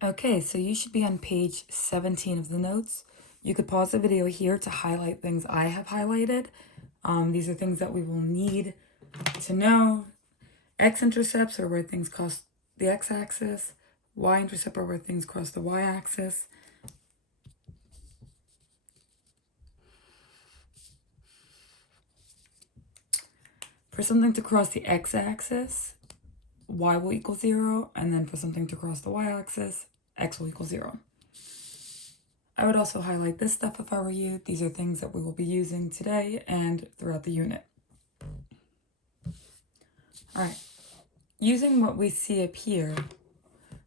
Okay, so you should be on page 17 of the notes. You could pause the video here to highlight things I have highlighted. These are things that we will need to know. X-intercepts are where things cross the x-axis. Y-intercept are where things cross the y-axis. For something to cross the x-axis, y will equal 0, and then for something to cross the y-axis, x will equal 0. I would also highlight this stuff if I were you. These are things that we will be using today and throughout the unit. All right, using what we see up here,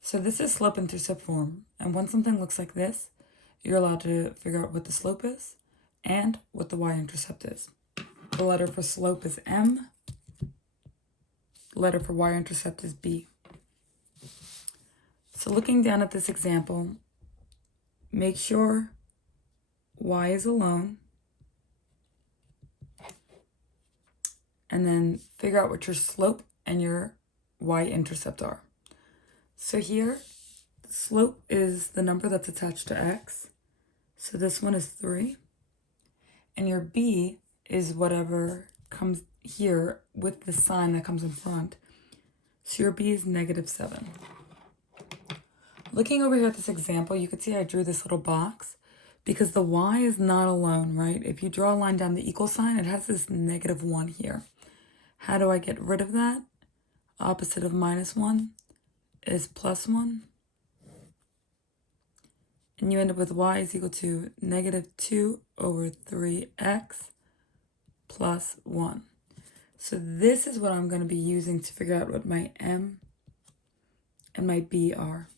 so this is slope-intercept form, and when something looks like this, you're allowed to figure out what the slope is and what the y-intercept is. The letter for slope is M, the letter for y-intercept is B. So looking down at this example, make sure y is alone, and then figure out what your slope and your y-intercept are. So here, slope is the number that's attached to x. So this one is 3. And your b is whatever comes here with the sign that comes in front. So your b is -7. Looking over here at this example, you can see I drew this little box because the y is not alone, right? If you draw a line down the equal sign, it has this -1 here. How do I get rid of that? Opposite of -1 is +1. And you end up with y is equal to -2/3x plus 1. So this is what I'm going to be using to figure out what my m and my b are.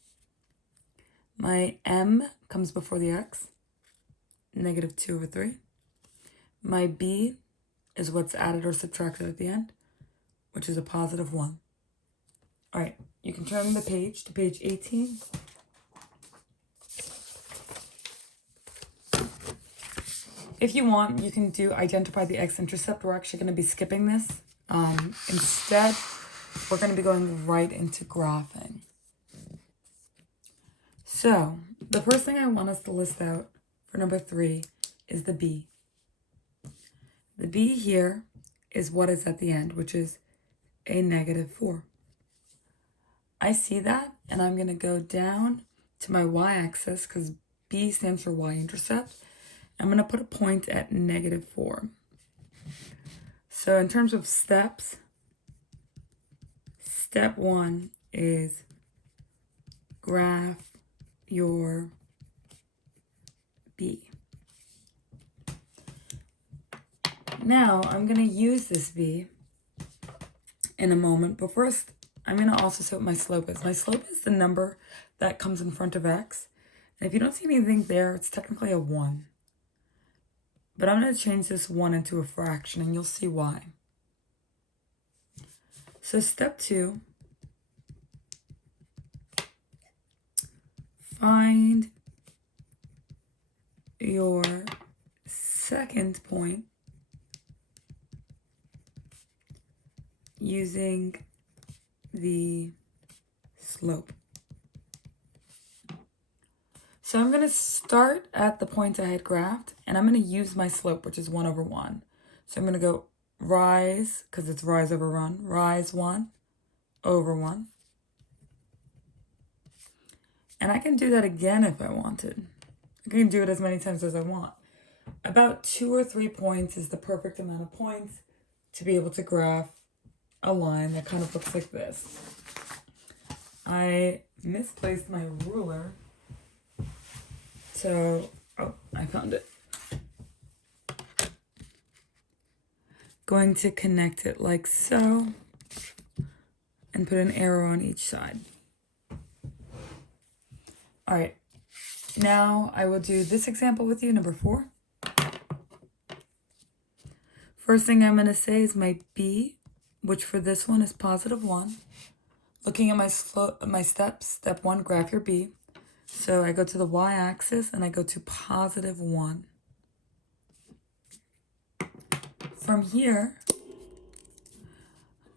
My m comes before the x, -2/3. My b is what's added or subtracted at the end, which is a +1. All right, you can turn the page to page 18. If you want, you can do identify the x-intercept. We're actually going to be skipping this. Instead, we're going to be going right into graphing. So the first thing I want us to list out for number 3 is the b. The b here is what is at the end, which is a -4. I see that, and I'm going to go down to my y-axis because b stands for y-intercept. I'm going to put a point at -4. So in terms of steps, step 1 is graph your b. Now I'm going to use this b in a moment, but first I'm going to also say what my slope is. My slope is the number that comes in front of x. And if you don't see anything there, it's technically a 1. But I'm going to change this 1 into a fraction, and you'll see why. So step 2, find your second point using the slope. So I'm going to start at the point I had graphed, and I'm going to use my slope, which is 1/1. So I'm going to go rise, because it's rise over run, rise 1/1. And I can do that again if I wanted. I can do it as many times as I want. About 2 or 3 points is the perfect amount of points to be able to graph a line that kind of looks like this. I misplaced my ruler. So, oh, I found it. Going to connect it like so and put an arrow on each side. All right, now I will do this example with you, number 4. First thing I'm going to say is my b, which for this one is +1. Looking at my steps, step 1, graph your b. So I go to the y-axis and I go to +1. From here,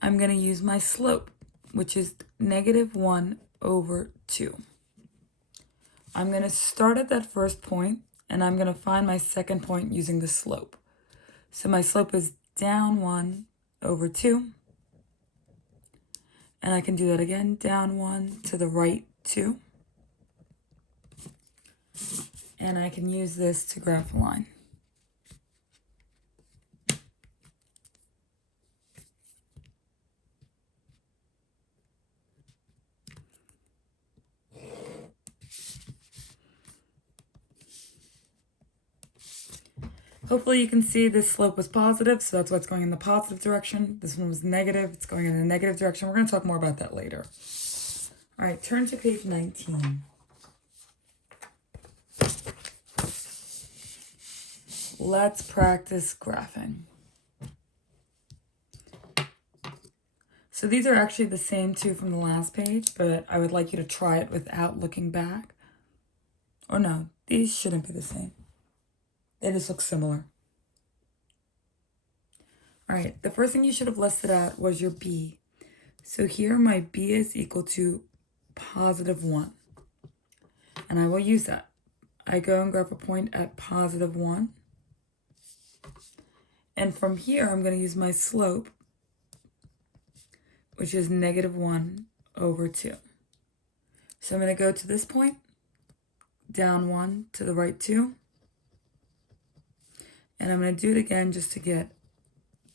I'm going to use my slope, which is -1/2. I'm going to start at that first point, and I'm going to find my second point using the slope. So my slope is down 1 over 2. And I can do that again, down 1 to the right 2. And I can use this to graph a line. Hopefully you can see this slope was positive, so that's why it's going in the positive direction. This one was negative, it's going in the negative direction. We're going to talk more about that later. All right, turn to page 19. Let's practice graphing. So these are actually the same two from the last page, but I would like you to try it without looking back. Or no, these shouldn't be the same. They just look similar. All right, the first thing you should have listed out was your b. So here my b is equal to positive 1. And I will use that. I go and graph a point at positive 1. And from here, I'm going to use my slope, which is negative 1 over 2. So I'm going to go to this point, down 1 to the right 2. And I'm going to do it again just to get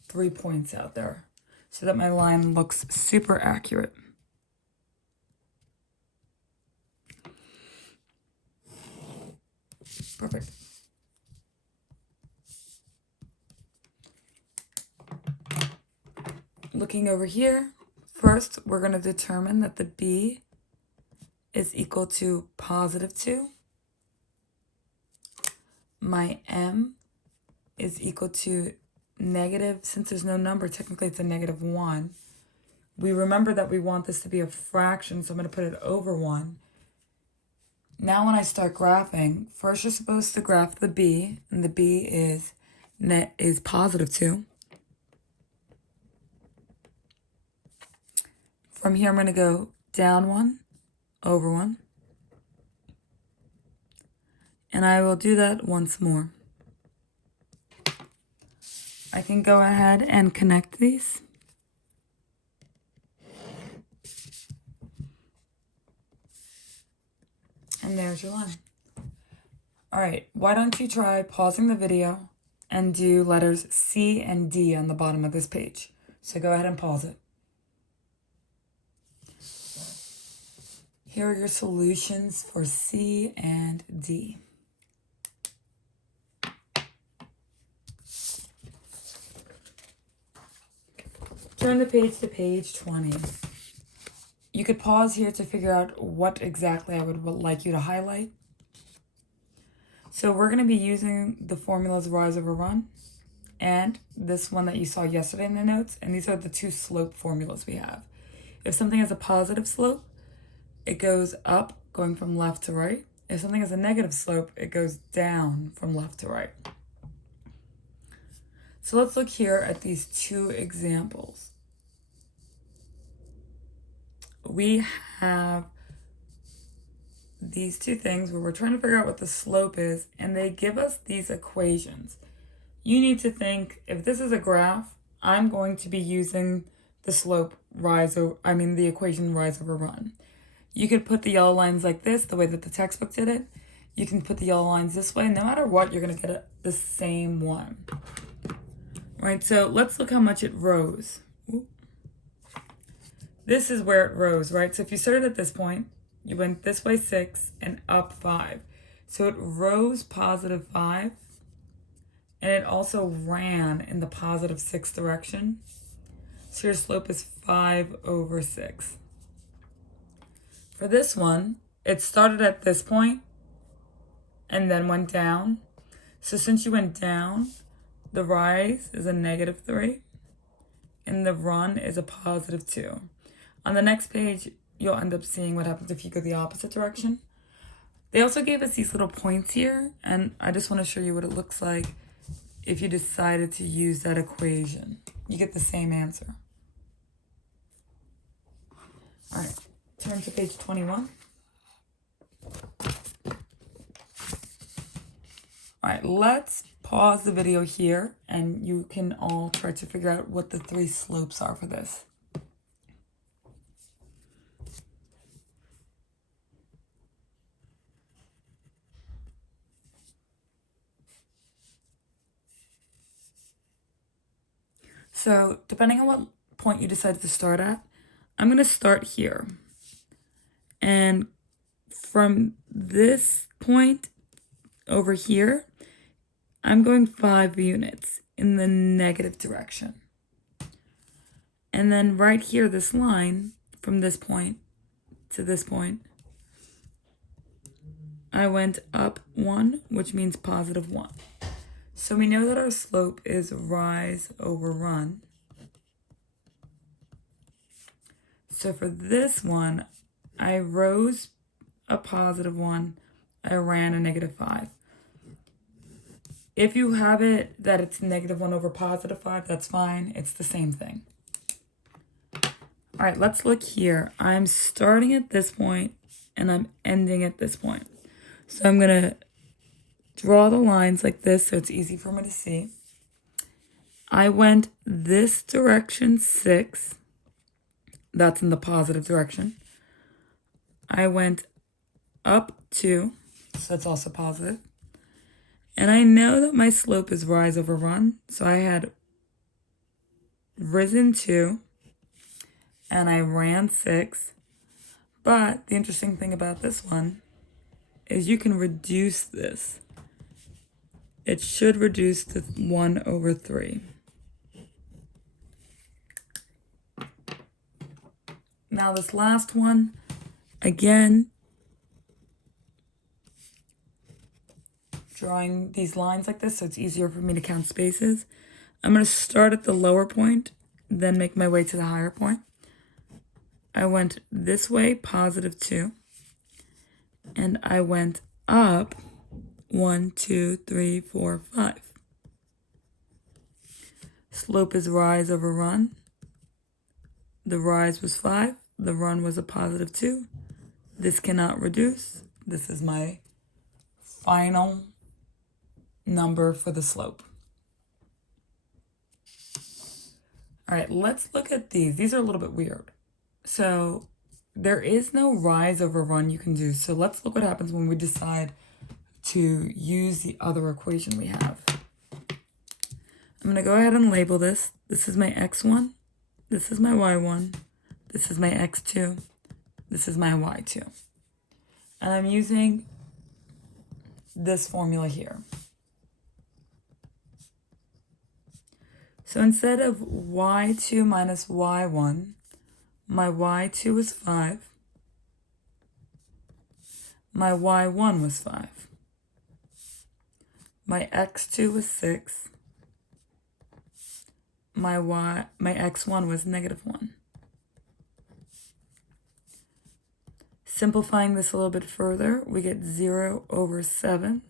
3 points out there so that my line looks super accurate. Perfect. Looking over here, first we're going to determine that the b is equal to positive 2. My m is equal to negative, since there's no number, technically it's a negative 1. We remember that we want this to be a fraction, so I'm going to put it over 1. Now when I start graphing, first you're supposed to graph the b, and the b is positive 2. From here I'm going to go down 1, over 1. And I will do that once more. I can go ahead and connect these. And there's your line. All right, why don't you try pausing the video and do letters C and D on the bottom of this page. So go ahead and pause it. Here are your solutions for C and D. Turn the page to page 20. You could pause here to figure out what exactly I would like you to highlight. So we're going to be using the formulas rise over run and this one that you saw yesterday in the notes. And these are the two slope formulas we have. If something has a positive slope, it goes up, going from left to right. If something has a negative slope, it goes down from left to right. So let's look here at these two examples. We have these two things where we're trying to figure out what the slope is, and they give us these equations. You need to think, if this is a graph, I'm going to be using the slope the equation rise over run. You could put the yellow lines like this, the way that the textbook did it. You can put the yellow lines this way. No matter what, you're going to get the same one. All right, so let's look how much it rose. Ooh. This is where it rose, right? So if you started at this point, you went this way 6 and up 5. So it rose positive 5. And it also ran in the positive 6 direction. So your slope is 5 over 6. For this one, it started at this point and then went down. So since you went down, the rise is a negative 3 and the run is a positive 2. On the next page, you'll end up seeing what happens if you go the opposite direction. They also gave us these little points here, and I just want to show you what it looks like if you decided to use that equation. You get the same answer. All right, turn to page 21. All right, let's pause the video here and you can all try to figure out what the three slopes are for this. So depending on what point you decide to start at, I'm going to start here. And from this point over here, I'm going 5 units in the negative direction. And then right here, this line, from this point to this point, I went up 1, which means positive 1. So we know that our slope is rise over run. So for this one, I rose a positive 1, I ran a negative 5. If you have it that it's negative 1 over positive 5, that's fine. It's the same thing. All right, let's look here. I'm starting at this point and I'm ending at this point. So I'm going to draw the lines like this so it's easy for me to see. I went this direction 6. That's in the positive direction. I went up 2, so that's also positive. And I know that my slope is rise over run, so I had risen 2, and I ran 6. But the interesting thing about this one is you can reduce this. It should reduce to 1 over 3. Now this last one, again, drawing these lines like this so it's easier for me to count spaces. I'm going to start at the lower point, then make my way to the higher point. I went this way, positive 2, and I went up 1, 2, 3, 4, 5. Slope is rise over run. The rise was 5. The run was a positive 2. This cannot reduce. This is my final number for the slope. All right, let's look at these. These are a little bit weird. So there is no rise over run you can do. So let's look what happens when we decide to use the other equation we have. I'm going to go ahead and label this. This is my x1. This is my y1. This is my x2. This is my y2. And I'm using this formula here. So instead of y2 minus y1, my y2 was 5. My y1 was 5. My x2 was 6. My x1 was negative 1. Simplifying this a little bit further, we get 0 over 7.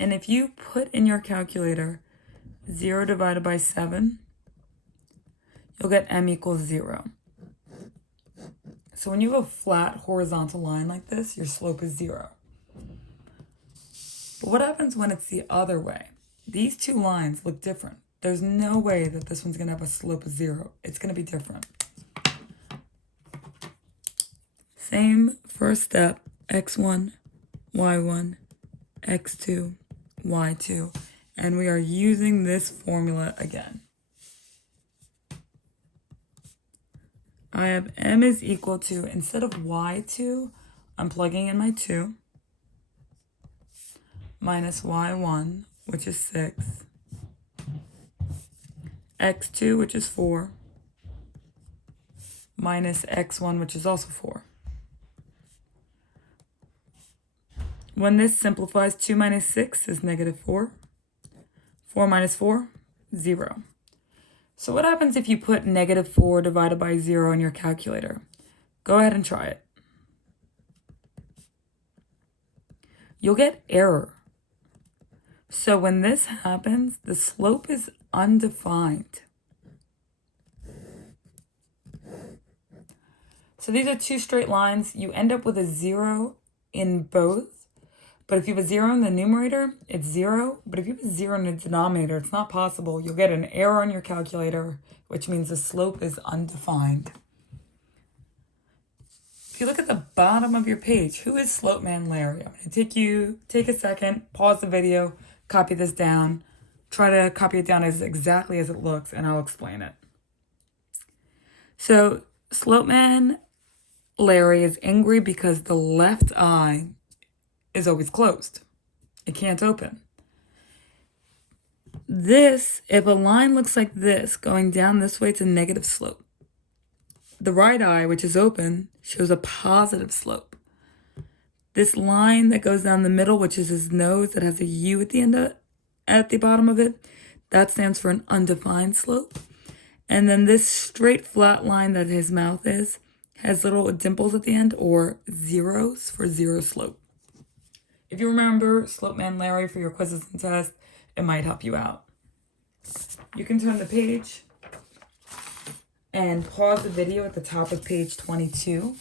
And if you put in your calculator 0 divided by 7, you'll get m equals 0. So when you have a flat horizontal line like this, your slope is 0. But what happens when it's the other way? These two lines look different. There's no way that this one's going to have a slope of 0. It's going to be different. Same first step, x1, y1, x2, y2, and we are using this formula again. I have m is equal to, instead of y2, I'm plugging in my 2, minus y1, which is 6, x2, which is 4, minus x1, which is also 4. When this simplifies, 2 minus 6 is negative 4. 4 minus 4, 0. So what happens if you put negative 4 divided by 0 in your calculator? Go ahead and try it. You'll get error. So when this happens, the slope is undefined. So these are two straight lines. You end up with a 0 in both, But if you have a 0 in the numerator, it's 0. But if you have a 0 in the denominator, it's not possible. You'll get an error on your calculator, which means the slope is undefined. If you look at the bottom of your page, who is Slopeman Larry? I'm going to take a second, pause the video, copy this down, try to copy it down as exactly as it looks, and I'll explain it. So Slopeman Larry is angry because the left eye is always closed. It can't open. This, if a line looks like this, going down this way, it's a negative slope. The right eye, which is open, shows a positive slope. This line that goes down the middle, which is his nose, that has a U at the end at the bottom of it, that stands for an undefined slope. And then this straight flat line that his mouth is has little dimples at the end, or zeros for zero slope. If you remember Slopeman Larry for your quizzes and tests, it might help you out. You can turn the page and pause the video at the top of page 22.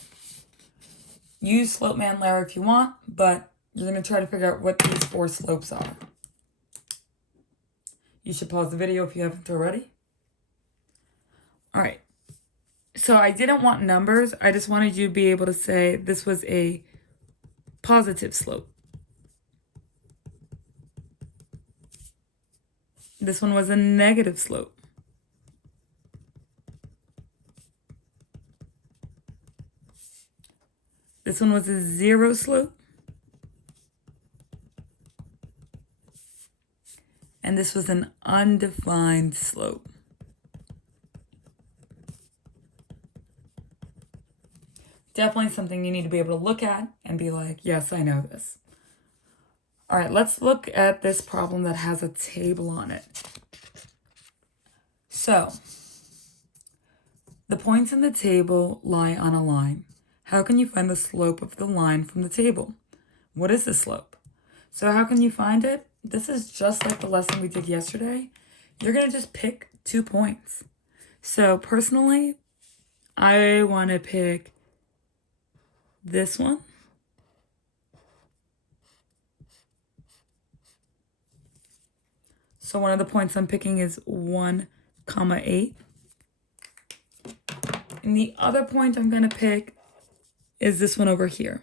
Use Slopeman Larry if you want, but you're going to try to figure out what these 4 slopes are. You should pause the video if you haven't already. All right. So I didn't want numbers. I just wanted you to be able to say this was a positive slope. This one was a negative slope. This one was a 0 slope. And this was an undefined slope. Definitely something you need to be able to look at and be like, yes, I know this. All right, let's look at this problem that has a table on it. So, the points in the table lie on a line. How can you find the slope of the line from the table? What is the slope? So how can you find it? This is just like the lesson we did yesterday. You're going to just pick 2 points. So personally, I want to pick this one. So one of the points I'm picking is 1, 8. And the other point I'm going to pick is this one over here.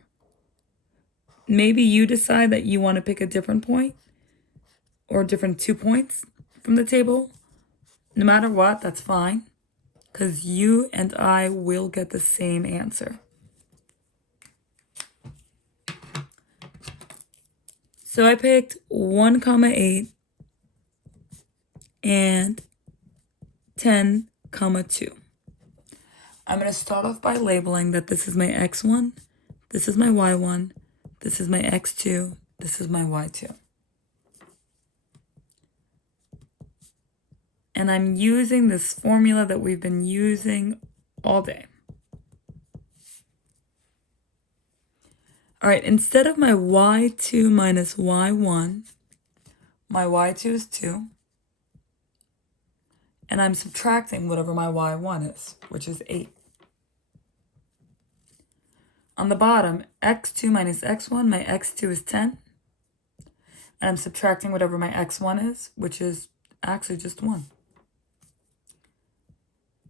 Maybe you decide that you want to pick a different point or different 2 points from the table. No matter what, that's fine, because you and I will get the same answer. So I picked 1, 8 and 10, 2. I'm going to start off by labeling that this is my x1, this is my y1, this is my x2, this is my y2. And I'm using this formula that we've been using all day. All right, instead of my y2 minus y1, my y2 is 2. And I'm subtracting whatever my y1 is, which is 8. On the bottom, x2 minus x1, my x2 is 10. And I'm subtracting whatever my x1 is, which is actually just 1.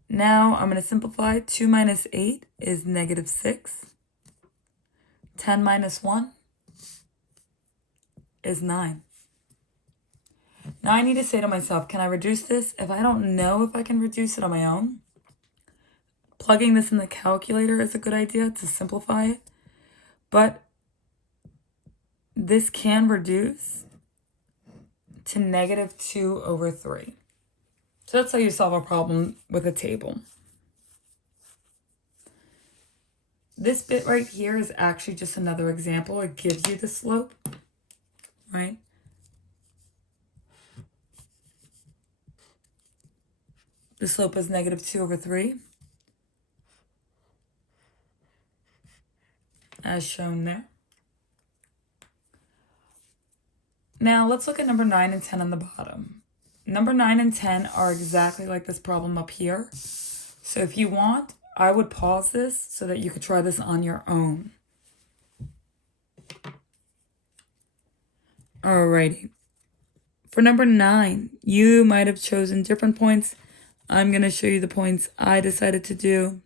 Now I'm going to simplify. 2 minus 8 is negative 6. 10 minus 1 is 9. Now I need to say to myself, can I reduce this? If I don't know if I can reduce it on my own, plugging this in the calculator is a good idea to simplify it. But this can reduce to negative 2 over 3. So that's how you solve a problem with a table. This bit right here is actually just another example. It gives you the slope, right? The slope is negative 2 over 3, as shown there. Now let's look at number 9 and 10 on the bottom. Number 9 and 10 are exactly like this problem up here. So if you want, I would pause this so that you could try this on your own. Alrighty. For number 9, you might have chosen different points. I'm going to show you the points I decided to do.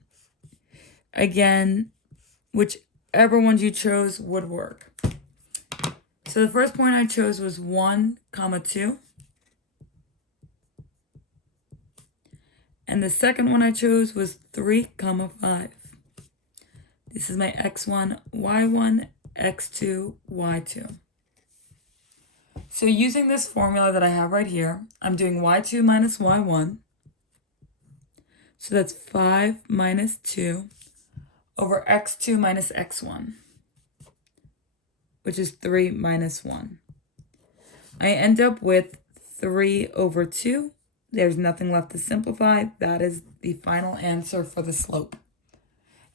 Again, whichever ones you chose would work. So the first point I chose was 1, 2. And the second one I chose was 3, 5. This is my x1, y1, x2, y2. So using this formula that I have right here, I'm doing y2 minus y1. So that's 5 minus 2 over x2 minus x1, which is 3 minus 1. I end up with 3 over 2. There's nothing left to simplify. That is the final answer for the slope.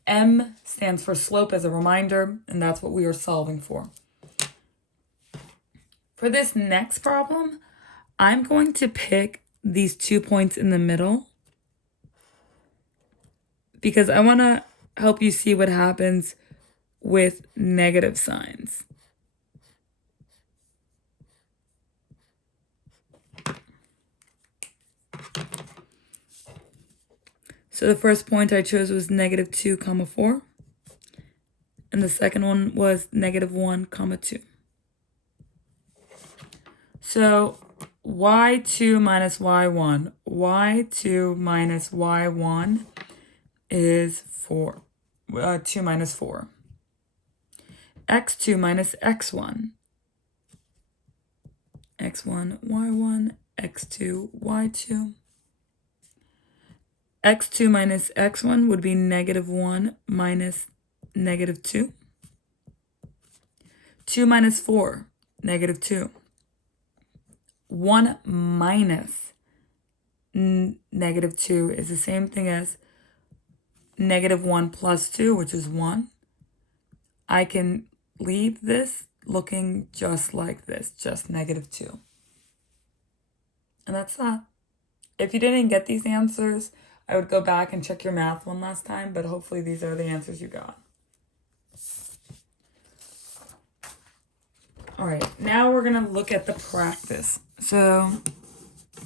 M stands for slope as a reminder, and that's what we are solving for. For this next problem, I'm going to pick these 2 points in the middle because I want to help you see what happens with negative signs. So the first point I chose was negative 2, 4. And the second one was negative 1, 2. So y2 minus y1. y2 minus y1 is 4. 2 minus 4. x2 minus x1. x1, y1, x2, y2. x2 minus x1 would be negative 1 minus negative 2. 2 minus 4, negative 2. 1 minus negative 2 is the same thing as negative 1 plus 2, which is 1. I can leave this looking just like this, just negative 2. And that's that. If you didn't get these answers, I would go back and check your math one last time, but hopefully these are the answers you got. All right, now we're going to look at the practice. So,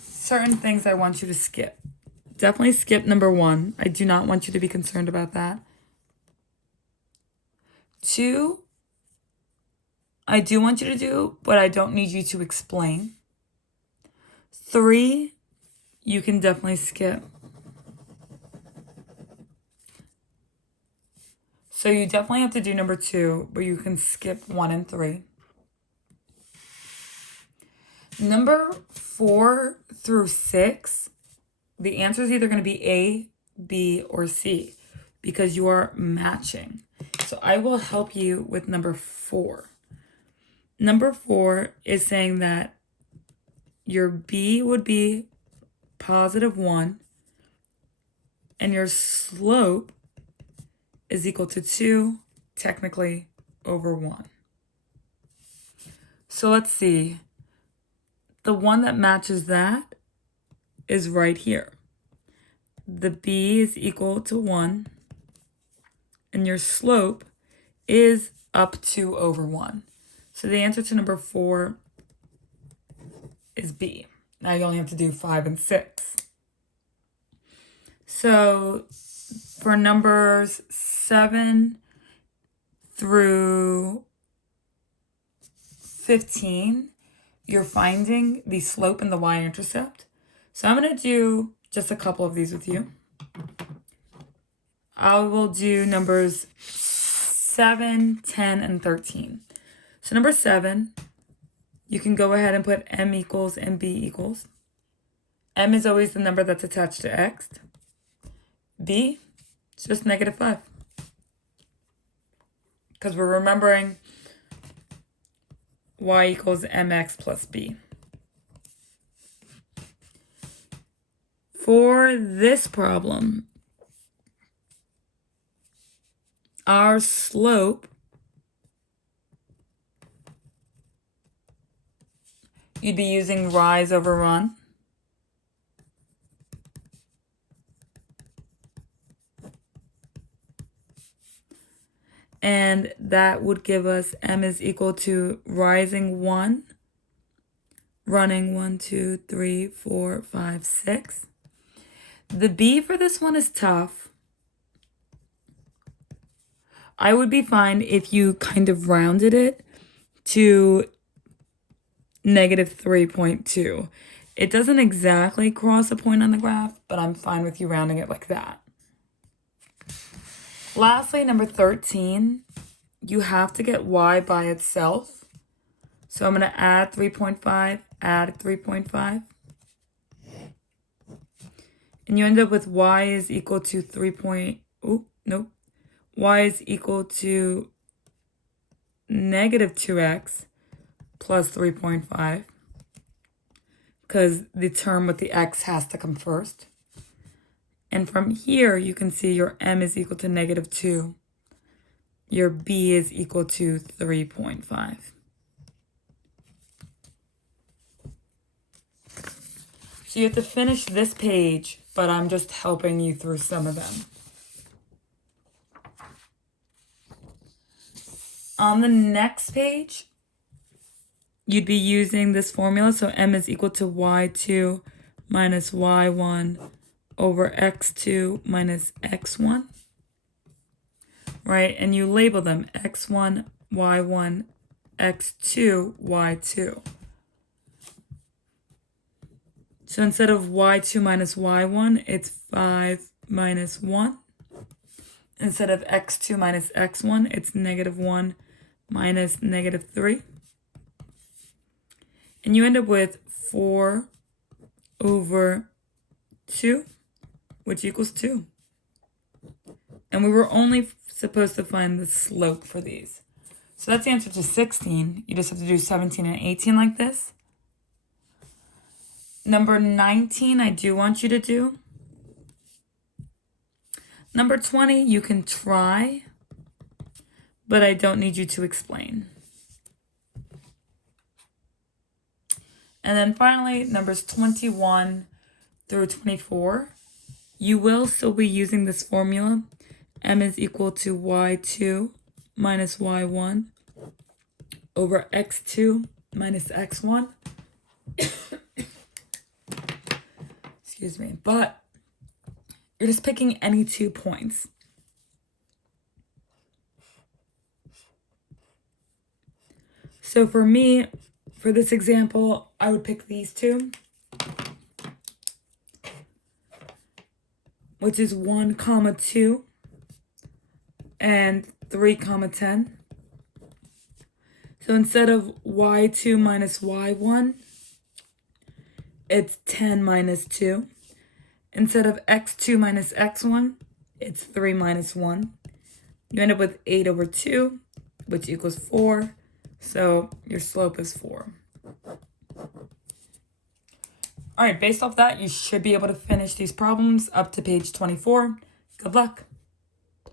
certain things I want you to skip. Definitely skip number 1. I do not want you to be concerned about that. 2, I do want you to do, but I don't need you to explain. 3, you can definitely skip. So you definitely have to do number 2, but you can skip 1 and 3. Number 4 through 6, the answer is either going to be A, B, or C because you are matching. So I will help you with number 4. Number 4 is saying that your B would be positive 1 and your slope is equal to 2, technically, over 1. So let's see. The one that matches that is right here. The B is equal to 1, and your slope is up 2 over 1. So the answer to number 4 is B. Now you only have to do 5 and 6. So for numbers 7 through 15, you're finding the slope and the y-intercept. So I'm going to do just a couple of these with you. I will do numbers 7, 10, and 13. So number 7, you can go ahead and put m equals and b equals. M is always the number that's attached to x. B, it's just negative 5. Because we're remembering y equals mx plus b. For this problem, our slope, you'd be using rise over run. And that would give us m is equal to rising 1 running 1, 2, 3, 4, 5, 6. The b for this one is tough. I would be fine if you kind of rounded it to negative 3.2. It doesn't exactly cross a point on the graph, but I'm fine with you rounding it like that. Lastly, number 13, you have to get y by itself. So I'm going to add 3.5, add 3.5. And you end up with y is equal to y is equal to negative 2x plus 3.5. Because the term with the x has to come first. And from here, you can see your m is equal to negative 2. Your b is equal to 3.5. So you have to finish this page, but I'm just helping you through some of them. On the next page, you'd be using this formula. So m is equal to y2 minus y1 over x2 minus x1. Right? And you label them x1, y1, x2, y2. So instead of y2 minus y1, it's 5 minus 1. Instead of x2 minus x1, it's negative 1 minus negative 3. And you end up with 4 over 2, which equals 2. And we were only supposed to find the slope for these. So that's the answer to 16. You just have to do 17 and 18 like this. Number 19, I do want you to do. Number 20, you can try, but I don't need you to explain. And then finally, numbers 21 through 24, you will still be using this formula. M is equal to y2 minus y1 over x2 minus x1. Excuse me, but you're just picking any 2 points. So for me, for this example, I would pick these 2, which is 1, 2 and 3, 10. So instead of y2 minus y1, it's 10 minus 2. Instead of x2 minus x1, it's 3 minus 1. You end up with 8 over 2, which equals 4. So your slope is 4. All right, based off that, you should be able to finish these problems up to page 24. Good luck.